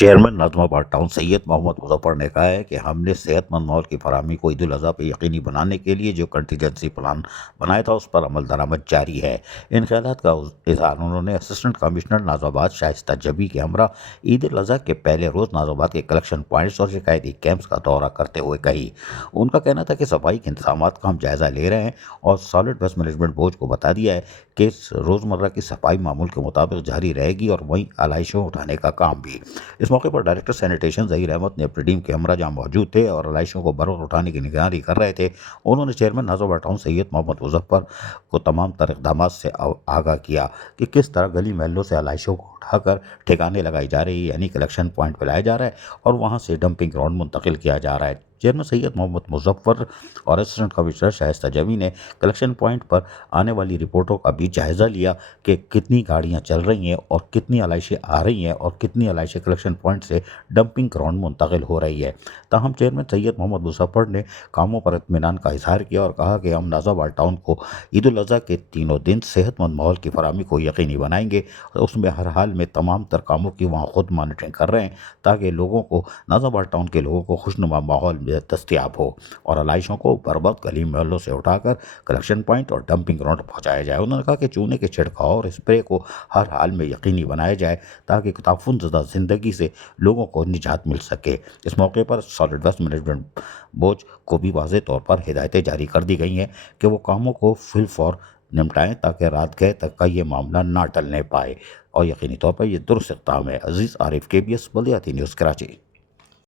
Chairman نظم آباد town سید محمد مظفر نے کہا ہے کہ ہم نے صحت مند ماحول کی فراہمی کو عید الاضحیٰ پہ یقینی بنانے کے لیے جو کنٹیجنسی پلان بنایا تھا اس پر عمل درآمد جاری ہے۔ ان خیالات کا اظہار انہوں نے اسسٹنٹ کمشنر ناظم آباد شائستہ جبی کے ہمراہ عید الاضحیٰ کے پہلے روز ناظم آباد کے کلیکشن پوائنٹس اور شکایتی کیمپس کا دورہ کرتے ہوئے کہی۔ ان کا کہنا تھا کہ صفائی کے انتظامات کا ہم جائزہ لے رہے ہیں اور سالڈ ویسٹ مینجمنٹ بورڈ کو بتا دیا ہے کہ روزمرہ کی صفائی معمول کے مطابق جاری رہے گی اور وہیں علائشوں اٹھانے کا کام بھی۔ اس موقع پر ڈائریکٹر سینیٹیشن ظہیر احمد نے اپنی ٹیم کے ہمراہ جہاں موجود تھے اور علائشوں کو بروقت اٹھانے کی نگرانی کر رہے تھے، انہوں نے چیئرمین نظم آباد ٹاؤن سید محمد مظفر کو تمام تر اقدامات سے آگاہ کیا کہ کس طرح گلی محلوں سے علائشوں کو اٹھا کر ٹھکانے لگائی جا رہی ہے، یعنی کلیکشن پوائنٹ پہ لایا جا رہا ہے اور وہاں سے ڈمپنگ گراؤنڈ منتقل کیا جا رہا ہے۔ چیئرمین سید محمد مظفر اور اسسٹنٹ کمشنر شائستہ جبی نے کلیکشن پوائنٹ پر آنے والی رپورٹوں کا بھی جائزہ لیا کہ کتنی گاڑیاں چل رہی ہیں اور کتنی علائشیں آ رہی ہیں اور کتنی علائشیں کلیکشن پوائنٹ سے ڈمپنگ گراؤنڈ منتقل ہو رہی ہے۔ تاہم چیئرمین سید محمد مظفر نے کاموں پر اطمینان کا اظہار کیا اور کہا کہ ہم ناظم آباد ٹاؤن کو عید الاضحیٰ کے تینوں دن صحت مند ماحول کی فراہمی کو یقینی بنائیں گے اور اس میں ہر حال میں تمام تر کاموں کی وہاں خود مانیٹرنگ کر رہے ہیں تاکہ لوگوں کو ناظم آباد ٹاؤن کے لوگوں کو خوشنما ماحول دستیاب ہو اور علائشوں کو بر وقت گلی محلوں سے اٹھا کر کلیکشن پوائنٹ اور ڈمپنگ گراؤنڈ پہنچایا جائے۔ انہوں نے کہا کہ چونے کے چھڑکاؤ اور اسپرے کو ہر حال میں یقینی بنایا جائے تاکہ تعفن زدہ زندگی سے لوگوں کو نجات مل سکے۔ اس موقع پر سالڈ ویسٹ مینجمنٹ بورڈ کو بھی واضح طور پر ہدایتیں جاری کر دی گئی ہیں کہ وہ کاموں کو فی الفور نمٹائیں تاکہ رات گئے تک کا یہ معاملہ نہ ٹلنے پائے اور یقینی طور پر یہ درست اقدام ہے۔ عزیز عارف، KBS بلدیاتی نیوز، کراچی۔